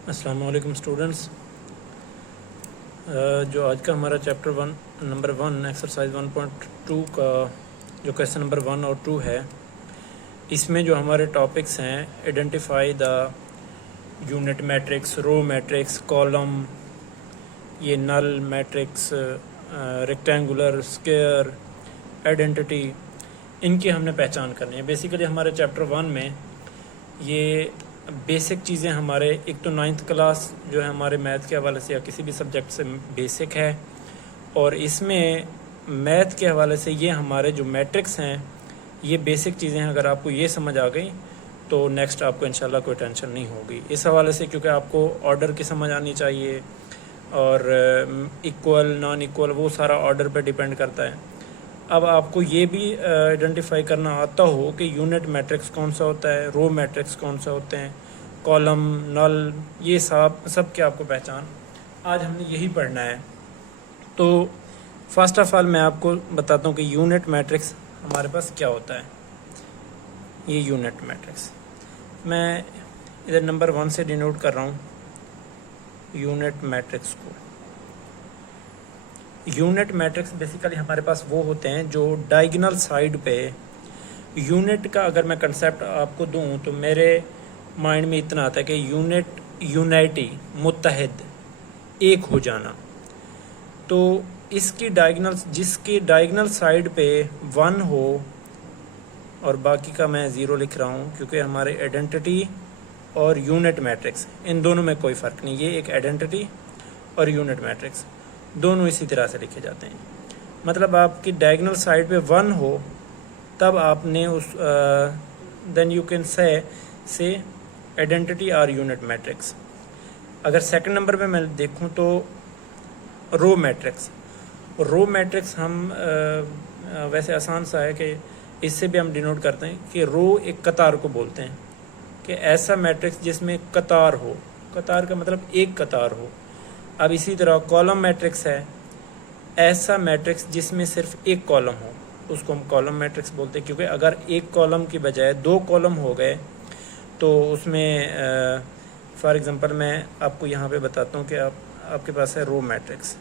अस्सलाम वालेकुम स्टूडेंट्स। जो आज का हमारा चैप्टर नंबर 1 एक्सरसाइज 1.2 का जो क्वेश्चन नंबर 1 और 2 है, इसमें जो हमारे टॉपिक्स हैं, identify the unit matrix, row matrix, column, ये null matrix, rectangular, square, identity, इनकी हमने पहचान करनी है। बेसिकली हमारे चैप्टर 1 में ये बेसिक चीज़ें हमारे, एक तो 9th क्लास जो है हमारे मैथ के हवाले से या किसी भी सब्जेक्ट से बेसिक है, और इसमें मैथ के हवाले से ये हमारे जो मैट्रिक्स हैं ये बेसिक चीज़ें हैं। अगर आपको ये समझ आ गई तो नेक्स्ट आपको इंशाल्लाह कोई टेंशन नहीं होगी इस हवाले से, क्योंकि आपको ऑर्डर की समझ आनी चाहिए और इक्वल नॉन इक्वल वो सारा ऑर्डर पे डिपेंड करता है। अब आपको ये भी आइडेंटिफाई करना आता हो कि यूनिट मैट्रिक्स कौन सा होता है, रो मैट्रिक्स कौन सा होते हैं, कॉलम, नल, ये सब के आपको पहचान आज हमने यही पढ़ना है। तो फर्स्ट ऑफ ऑल मैं आपको बताता हूँ कि यूनिट मैट्रिक्स हमारे पास क्या होता है। ये यूनिट मैट्रिक्स मैं इधर नंबर 1 से डिनोट कर रहा हूँ यूनिट मैट्रिक्स को। यूनिट मैट्रिक्स बेसिकली हमारे पास वो होते हैं जो डायगोनल साइड पे यूनिट का, अगर मैं कंसेप्ट आपको दूं तो मेरे माइंड में इतना आता है कि यूनिट, यूनाइटी, मुत्तहिद, एक हो जाना। तो इसकी डायगोनल, जिसकी डायगोनल साइड पे 1 हो और बाकी का मैं 0 लिख रहा हूँ, क्योंकि हमारे आइडेंटिटी और यूनिट मैट्रिक्स इन दोनों में कोई फ़र्क नहीं। ये एक आइडेंटिटी और यूनिट मैट्रिक्स दोनों इसी तरह से लिखे जाते हैं। मतलब आपकी डायगोनल साइड पे 1 हो तब आपने उस then you can say identity और यूनिट मैट्रिक्स। अगर सेकंड नंबर पे मैं देखूं तो रो मैट्रिक्स। रो मैट्रिक्स हम वैसे आसान सा है कि इससे भी हम डिनोट करते हैं कि रो एक कतार को बोलते हैं, कि ऐसा मैट्रिक्स जिसमें कतार हो। कतार का मतलब एक कतार हो। अब इसी तरह कॉलम मैट्रिक्स है, ऐसा मैट्रिक्स जिसमें सिर्फ एक कॉलम हो, उसको हम कॉलम मैट्रिक्स बोलते हैं। क्योंकि अगर एक कॉलम की बजाय 2 कॉलम हो गए तो उसमें फॉर एग्जांपल मैं आपको यहाँ पे बताता हूँ कि आपके पास है रो मैट्रिक्स।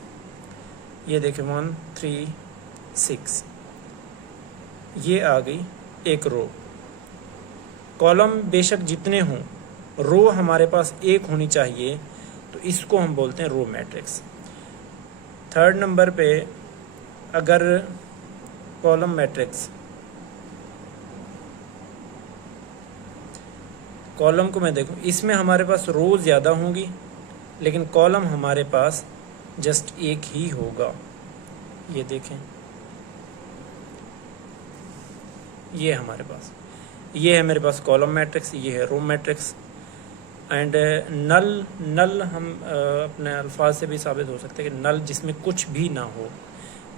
ये देखें 1 3 6, ये आ गई एक रो। कॉलम बेशक जितने हों, रो हमारे पास एक होनी चाहिए, तो इसको हम बोलते हैं रो मैट्रिक्स। थर्ड नंबर पे अगर कॉलम मैट्रिक्स, कॉलम को मैं देखूं, इसमें हमारे पास रो ज़्यादा होंगी लेकिन कॉलम हमारे पास जस्ट एक ही होगा। ये देखें, ये हमारे पास, ये है मेरे पास कॉलम मैट्रिक्स, ये है रो मैट्रिक्स। एंड नल हम अपने अल्फाज से भी साबित हो सकते हैं कि नल जिसमें कुछ भी ना हो,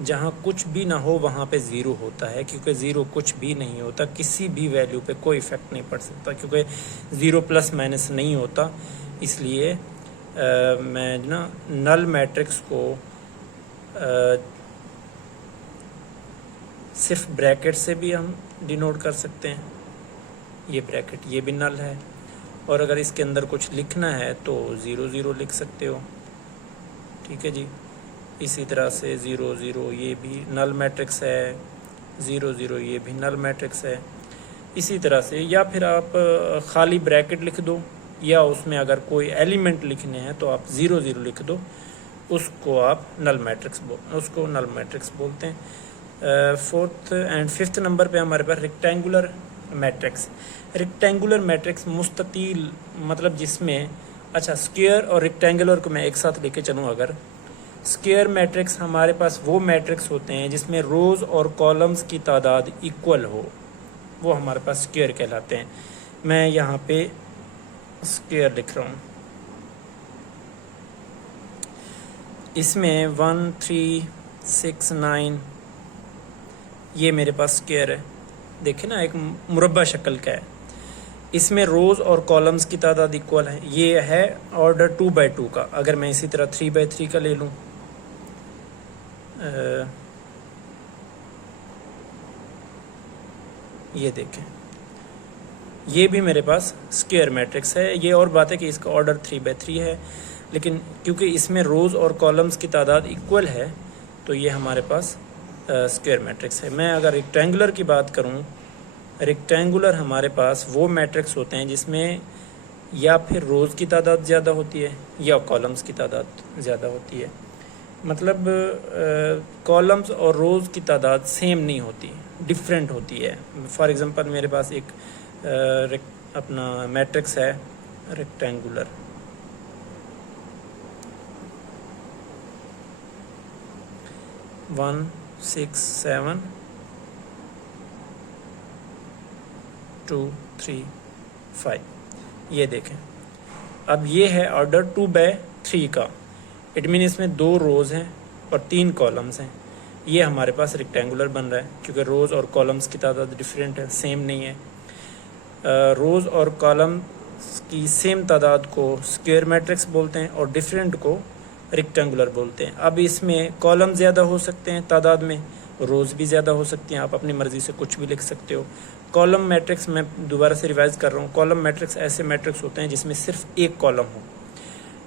जहाँ कुछ भी ना हो वहाँ पे 0 होता है, क्योंकि 0 कुछ भी नहीं होता, किसी भी वैल्यू पे कोई इफेक्ट नहीं पड़ सकता, क्योंकि 0 प्लस माइनस नहीं होता। इसलिए मैं ना नल मैट्रिक्स को सिर्फ ब्रैकेट से भी हम डिनोट कर सकते हैं। ये ब्रैकेट, ये भी नल है, और अगर इसके अंदर कुछ लिखना है तो 0 0 लिख सकते हो। ठीक है जी। इसी तरह से 0 0 ये भी नल मैट्रिक्स है, 0 0 ये भी नल मैट्रिक्स है। इसी तरह से, या फिर आप खाली ब्रैकेट लिख दो, या उसमें अगर कोई एलिमेंट लिखने हैं तो आप 0 0 लिख दो, उसको आप नल मैट्रिक्स बोलते हैं। फोर्थ एंड फिफ्थ नंबर पे हमारे पास रेक्टेंगुलर मैट्रिक्स। रेक्टेंगुलर मैट्रिक्स मुस्ततील, मतलब जिसमें, अच्छा, स्क्वायर और रेक्टेंगुलर को मैं एक साथ लेके चलूँ, अगर स्क्वायर मैट्रिक्स हमारे पास वो मैट्रिक्स होते हैं जिसमें रोज़ और कॉलम्स की तादाद इक्वल हो, वो हमारे पास स्क्वायर कहलाते हैं। मैं यहाँ पे स्क्वायर लिख रहा हूँ। इसमें 1 3 6 9 ये मेरे पास स्क्वायर है। देखिए ना, एक मुरब्बा शक्ल का है। इसमें रोज़ और कॉलम्स की तादाद इक्वल है। ये है ऑर्डर 2/2 का। अगर मैं इसी तरह 3/3 का ले लूँ, ये देखें ये भी मेरे पास स्क्वायर मैट्रिक्स है। ये और बात है कि इसका ऑर्डर 3/3 है, लेकिन क्योंकि इसमें रोज़ और कॉलम्स की तादाद इक्वल है तो ये हमारे पास स्क्वायर मैट्रिक्स है। मैं अगर रेक्टेंगुलर की बात करूं, रेक्टेंगुलर हमारे पास वो मैट्रिक्स होते हैं जिसमें या फिर रोज़ की तादाद ज़्यादा होती है या कॉलम्स की तादाद ज़्यादा होती है। मतलब कॉलम्स और रोज़ की तादाद सेम नहीं होती, डिफरेंट होती है। फॉर एग्जांपल मेरे पास एक अपना मैट्रिक्स है रेक्टेंगुलर, वन 6 7 2 3 5। ये देखें, अब ये है ऑर्डर 2/3 का। इट मीन इसमें 2 रोज़ हैं और 3 कॉलम्स हैं। ये हमारे पास रेक्टेंगुलर बन रहा है क्योंकि रोज़ और कॉलम्स की तादाद डिफरेंट है, सेम नहीं है। रोज़ और कॉलम्स की सेम तादाद को स्क्वायर मैट्रिक्स बोलते हैं और डिफरेंट को रेक्टेंगुलर बोलते हैं। अब इसमें कॉलम ज़्यादा हो सकते हैं तादाद में, रोज़ भी ज़्यादा हो सकती हैं, आप अपनी मर्ज़ी से कुछ भी लिख सकते हो। कॉलम मैट्रिक्स, मैं दोबारा से रिवाइज कर रहा हूँ, कॉलम मैट्रिक्स ऐसे मैट्रिक्स होते हैं जिसमें सिर्फ एक कॉलम हो।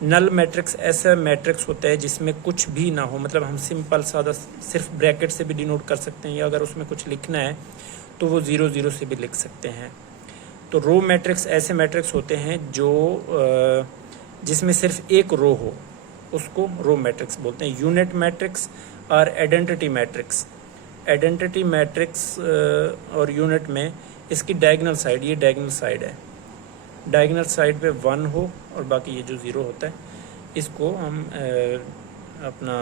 नल मैट्रिक्स ऐसा मैट्रिक्स होता है जिसमें कुछ भी ना हो, मतलब हम सिंपल सादा सिर्फ ब्रैकेट से भी डिनोट कर सकते हैं, या अगर उसमें कुछ लिखना है तो वो 0 0 से भी लिख सकते हैं। तो रो मैट्रिक्स ऐसे मैट्रिक्स होते हैं जो जिसमें सिर्फ एक रो हो, उसको रो मैट्रिक्स बोलते हैं। यूनिट मैट्रिक्स और आइडेंटिटी मैट्रिक्स, आइडेंटिटी मैट्रिक्स और यूनिट में इसकी डायगोनल साइड, ये डायगोनल साइड है, डायगोनल साइड पे 1 हो और बाकी ये जो 0 होता है, इसको हम अपना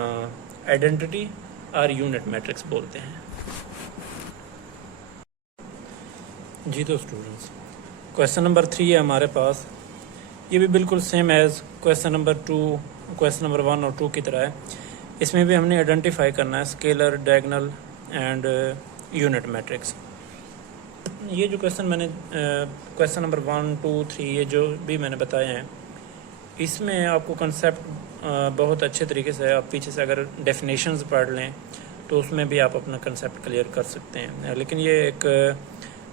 आइडेंटिटी और यूनिट मैट्रिक्स बोलते हैं। जी तो स्टूडेंट्स, क्वेश्चन नंबर 3 है हमारे पास। ये भी बिल्कुल same as question number 2, question number 1 और 2 की तरह है। इसमें भी हमने आइडेंटिफाई करना है scalar, diagonal and unit matrix. ये जो क्वेश्चन मैंने क्वेश्चन नंबर 1 2 3 ये जो भी मैंने बताए हैं, इसमें आपको कंसेप्ट बहुत अच्छे तरीके से, आप पीछे से अगर डेफिनेशंस पढ़ लें तो उसमें भी आप अपना कंसेप्ट क्लियर कर सकते हैं। लेकिन ये एक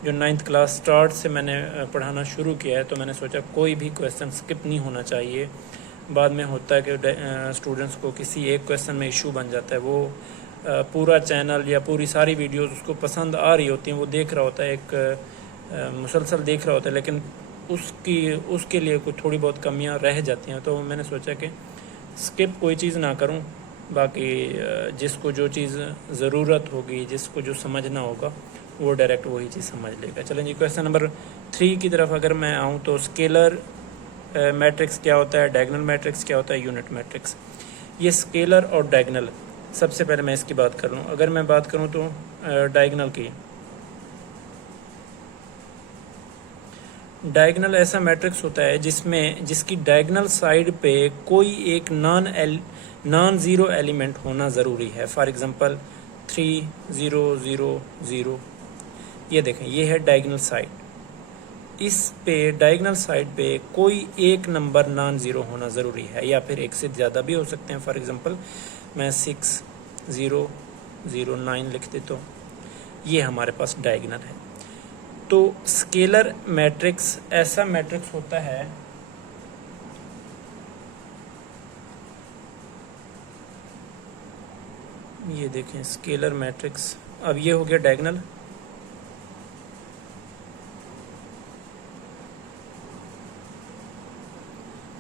जो 9th क्लास स्टार्ट से मैंने पढ़ाना शुरू किया है, तो मैंने सोचा कोई भी क्वेश्चन स्किप नहीं होना चाहिए। बाद में होता है कि स्टूडेंट्स को किसी एक क्वेश्चन में इशू बन जाता है, वो पूरा चैनल या पूरी सारी वीडियोस उसको पसंद आ रही होती हैं, वो देख रहा होता है, एक मुसलसल देख रहा होता है, लेकिन उसके लिए कुछ थोड़ी बहुत कमियां रह जाती हैं। तो मैंने सोचा कि स्किप कोई चीज़ ना करूं, बाकी जिसको जो चीज़ ज़रूरत होगी, जिसको जो समझना होगा, वो डायरेक्ट वही चीज़ समझ लेगा। चलें जी, क्वेश्चन नंबर 3 की तरफ अगर मैं आऊँ तो स्केलर मैट्रिक्स क्या होता है, डायगोनल मैट्रिक्स क्या होता है, यूनिट मैट्रिक्स। ये स्केलर और डायगोनल, सबसे पहले मैं इसकी बात कर लूँ। अगर मैं बात करूँ तो डायगोनल की, डायगोनल ऐसा मैट्रिक्स होता है जिसकी डायगोनल साइड पे कोई एक नॉन ज़ीरो एलिमेंट होना ज़रूरी है। फॉर एग्जांपल 3 0 0 0, ये देखें, ये है डायगोनल साइड। इस पे डायगोनल साइड पे कोई एक नंबर नॉन ज़ीरो होना ज़रूरी है, या फिर एक से ज़्यादा भी हो सकते हैं। फॉर एग्जांपल मैं 6 0 0 9 लिख देता हूँ, ये हमारे पास डायगोनल है। तो स्केलर मैट्रिक्स ऐसा मैट्रिक्स होता है ये देखें स्केलर मैट्रिक्स। अब ये हो गया डायगोनल।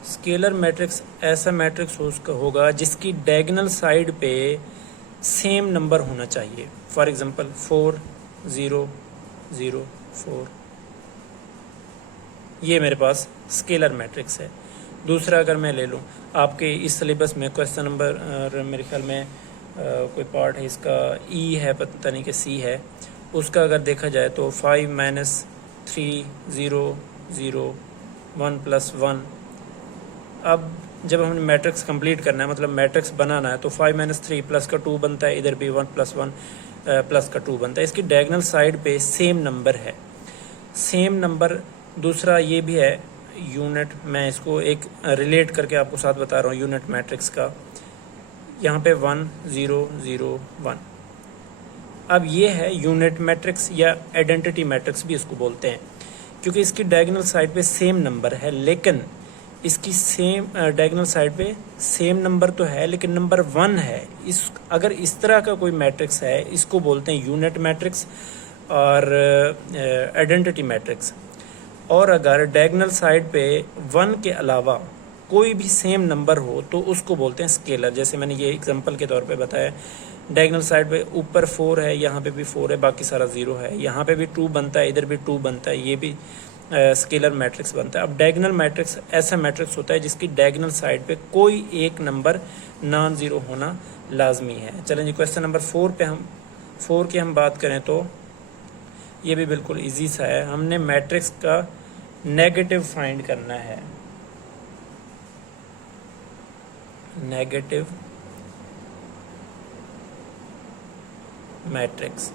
स्केलर मैट्रिक्स ऐसा मैट्रिक्स होगा जिसकी डायगोनल साइड पे सेम नंबर होना चाहिए। फॉर एग्जांपल 4 0 0 4, ये मेरे पास स्केलर मैट्रिक्स है। दूसरा अगर मैं ले लूँ, आपके इस सिलेबस में क्वेश्चन नंबर मेरे ख्याल में कोई पार्ट है इसका ई है, पता नहीं कि सी है, उसका अगर देखा जाए तो 5 - 3 0 0 1 + 1। अब जब हमने मैट्रिक्स कंप्लीट करना है, मतलब मैट्रिक्स बनाना है, तो 5 - 3 प्लस का 2 बनता है, इधर भी 1 + 1 प्लस का 2 बनता है। इसकी डायगोनल साइड पे सेम नंबर है, सेम नंबर। दूसरा ये भी है यूनिट, मैं इसको एक रिलेट करके आपको साथ बता रहा हूँ यूनिट मैट्रिक्स का। यहाँ पे 1 0 0 1। अब ये है यूनिट मैट्रिक्स या आइडेंटिटी मैट्रिक्स भी इसको बोलते हैं। क्योंकि इसकी डायगोनल साइड पे सेम नंबर है, लेकिन इसकी सेम डायगोनल साइड पे सेम नंबर तो है लेकिन नंबर 1 है। इस अगर इस तरह का कोई मैट्रिक्स है, इसको बोलते हैं यूनिट मैट्रिक्स और आइडेंटिटी मैट्रिक्स। और अगर डायगोनल साइड पे 1 के अलावा कोई भी सेम नंबर हो तो उसको बोलते हैं स्केलर। जैसे मैंने ये एग्जांपल के तौर पे बताया, डायगोनल साइड पे ऊपर 4 है, यहाँ पे भी 4 है, बाकी सारा 0 है, यहाँ पे भी 2 बनता है, इधर भी 2 बनता है, ये भी स्केलर मैट्रिक्स बनता है। अब डायगोनल मैट्रिक्स ऐसा मैट्रिक्स होता है जिसकी डायगोनल साइड पे कोई एक नंबर नॉन ज़ीरो होना लाजमी है। चलें जी, क्वेश्चन नंबर 4 की हम बात करें तो ये भी बिल्कुल ईजी सा है। हमने मैट्रिक्स का नेगेटिव फाइंड करना है, नेगेटिव मैट्रिक्स।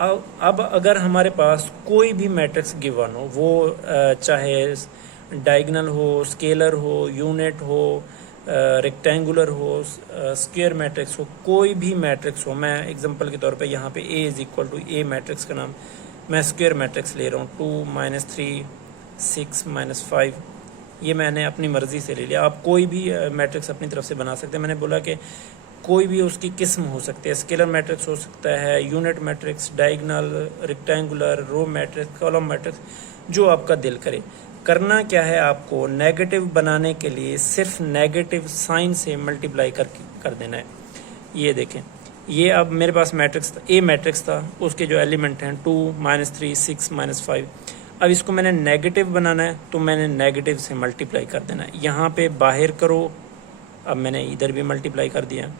अब अगर हमारे पास कोई भी मैट्रिक्स गिवन हो, वो चाहे डायगोनल हो, स्केलर हो, यूनिट हो, रेक्टेंगुलर हो, स्क्वायर मैट्रिक्स हो, कोई भी मैट्रिक्स हो, मैं एग्जांपल के तौर पे यहाँ पे A is equal to A matrix का नाम मैं स्क्वायर मैट्रिक्स ले रहा हूँ, 2 - 3 6 - 5, ये मैंने अपनी मर्ज़ी से ले लिया। आप कोई भी मैट्रिक्स अपनी तरफ से बना सकते हैं। मैंने बोला कि कोई भी उसकी किस्म हो सकती है, स्केलर मैट्रिक्स हो सकता है, unit matrix, diagonal, rectangular, row matrix, column matrix, जो आपका दिल करे। करना क्या है, आपको नेगेटिव बनाने के लिए सिर्फ नेगेटिव साइन से मल्टीप्लाई कर देना है। ये देखें, ये अब मेरे पास मैट्रिक्स था, ए मैट्रिक्स था, उसके जो एलिमेंट हैं 2 - 3 6 - 5। अब इसको मैंने नेगेटिव बनाना है तो मैंने नेगेटिव से मल्टीप्लाई कर देना है। यहाँ पे बाहर करो, अब मैंने इधर भी मल्टीप्लाई कर दिया।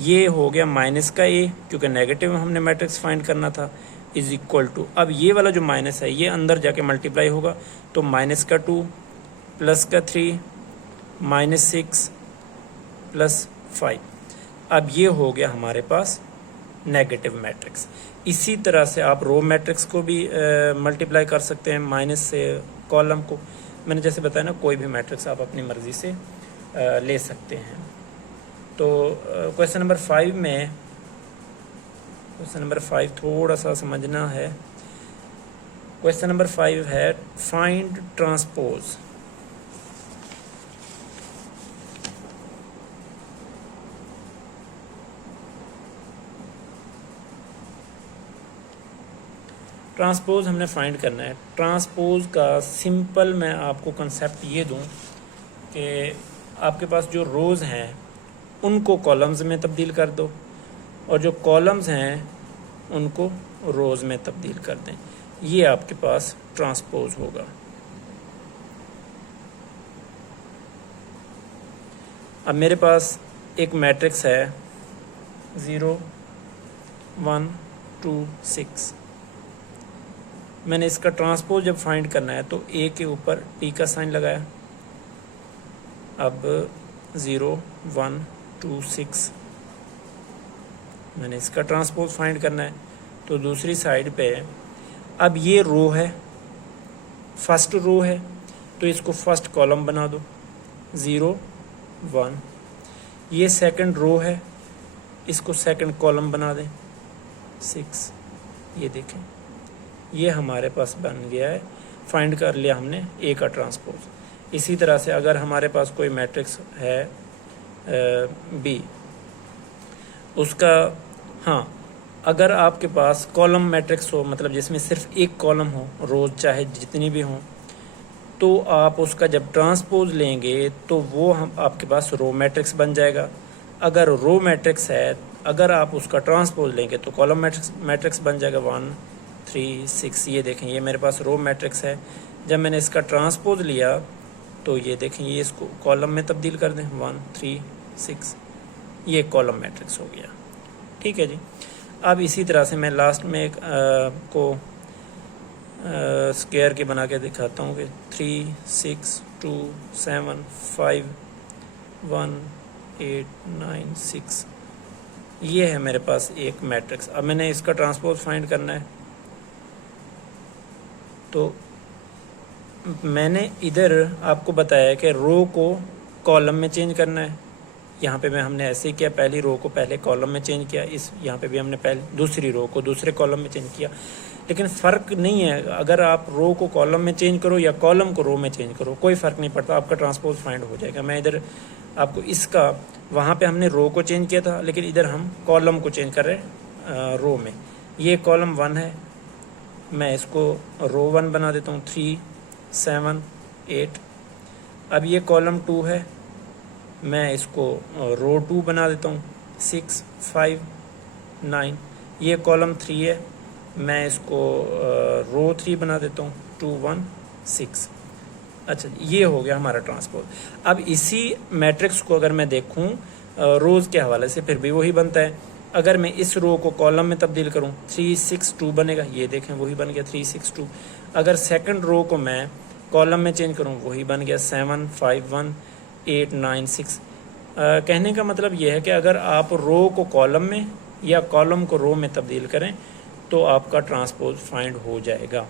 ये हो गया माइनस का ए, क्योंकि नेगेटिव हमने मैट्रिक्स फाइंड करना था, इज इक्वल टू, अब ये वाला जो माइनस है ये अंदर जाके मल्टीप्लाई होगा, तो -2 +3 -6 +5। अब ये हो गया हमारे पास नेगेटिव मैट्रिक्स। इसी तरह से आप रो मैट्रिक्स को भी मल्टीप्लाई कर सकते हैं, माइनस से कॉलम को। मैंने जैसे बताया ना, कोई भी मैट्रिक्स आप अपनी मर्ज़ी से ले सकते हैं। तो क्वेश्चन नंबर 5 में, क्वेश्चन नंबर 5 थोड़ा सा समझना है। क्वेश्चन नंबर 5 है फाइंड ट्रांसपोज। ट्रांसपोज हमने फाइंड करना है। ट्रांसपोज का सिंपल मैं आपको कंसेप्ट ये दूं कि आपके पास जो रोज़ हैं उनको कॉलम्स में तब्दील कर दो, और जो कॉलम्स हैं उनको रोज़ में तब्दील कर दें। ये आपके पास ट्रांसपोज होगा। अब मेरे पास एक मैट्रिक्स है 0 1 2 6। मैंने इसका ट्रांसपोज जब फाइंड करना है तो ए के ऊपर टी का साइन लगाया। अब 0 1 2 6 मैंने इसका ट्रांसपोज फाइंड करना है, तो दूसरी साइड पे अब ये रो है, फर्स्ट रो है, तो इसको फर्स्ट कॉलम बना दो 0 1। ये सेकंड रो है, इसको सेकंड कॉलम बना दें 6। ये देखें, ये हमारे पास बन गया है, फाइंड कर लिया हमने ए का ट्रांसपोज। इसी तरह से अगर हमारे पास कोई मैट्रिक्स है बी, उसका, हाँ, अगर आपके पास कॉलम मैट्रिक्स हो, मतलब जिसमें सिर्फ एक कॉलम हो, रोज चाहे जितनी भी हों, तो आप उसका जब ट्रांसपोज लेंगे तो वो हम आपके पास रो मैट्रिक्स बन जाएगा। अगर रो मैट्रिक्स है, अगर आप उसका ट्रांसपोज लेंगे तो कॉलम मैट्रिक्स बन जाएगा 1 3 6। ये देखें, ये मेरे पास रो मैट्रिक्स है। जब मैंने इसका ट्रांसपोज लिया तो ये देखें, ये इसको कॉलम में तब्दील कर दें 1 3 6, ये कॉलम मैट्रिक्स हो गया। ठीक है जी। अब इसी तरह से मैं लास्ट में एक को स्क्वायर के बना के दिखाता हूँ कि 3 6 2 7 5 1 8 9 6, ये है मेरे पास एक मैट्रिक्स। अब मैंने इसका ट्रांसपोज फाइंड करना है, तो मैंने इधर आपको बताया कि रो को कॉलम में चेंज करना है, यहाँ पे हमने ऐसे ही किया, पहली रो को पहले कॉलम में चेंज किया, इस यहाँ पे भी हमने पहले दूसरी रो को दूसरे कॉलम में चेंज किया। लेकिन फ़र्क नहीं है, अगर आप रो को कॉलम में चेंज करो या कॉलम को रो में चेंज करो, कोई फ़र्क नहीं पड़ता, आपका ट्रांसपोज फाइंड हो जाएगा। मैं इधर आपको इसका, वहाँ पे हमने रो को चेंज किया था, लेकिन इधर हम कॉलम को चेंज कर रहे हैं रो में। ये कॉलम 1 है, मैं इसको रो 1 बना देता हूँ, 3 7 8। अब ये कॉलम 2 है, मैं इसको रो 2 बना देता हूँ, 6 5 9। ये कॉलम 3 है, मैं इसको रो 3 बना देता हूँ, 2 1 6। अच्छा, ये हो गया हमारा ट्रांसपोज। अब इसी मैट्रिक्स को अगर मैं देखूँ रोज़ के हवाले से, फिर भी वही बनता है। अगर मैं इस रो को कॉलम में तब्दील करूँ, 3 6 2 बनेगा, ये देखें वही बन गया 3 6 2। अगर सेकंड रो को मैं कॉलम में चेंज करूँ, वही बन गया 7 5 1 8 9 6। कहने का मतलब ये है कि अगर आप रो को कॉलम में या कॉलम को रो में तब्दील करें तो आपका ट्रांसपोज फाइंड हो जाएगा।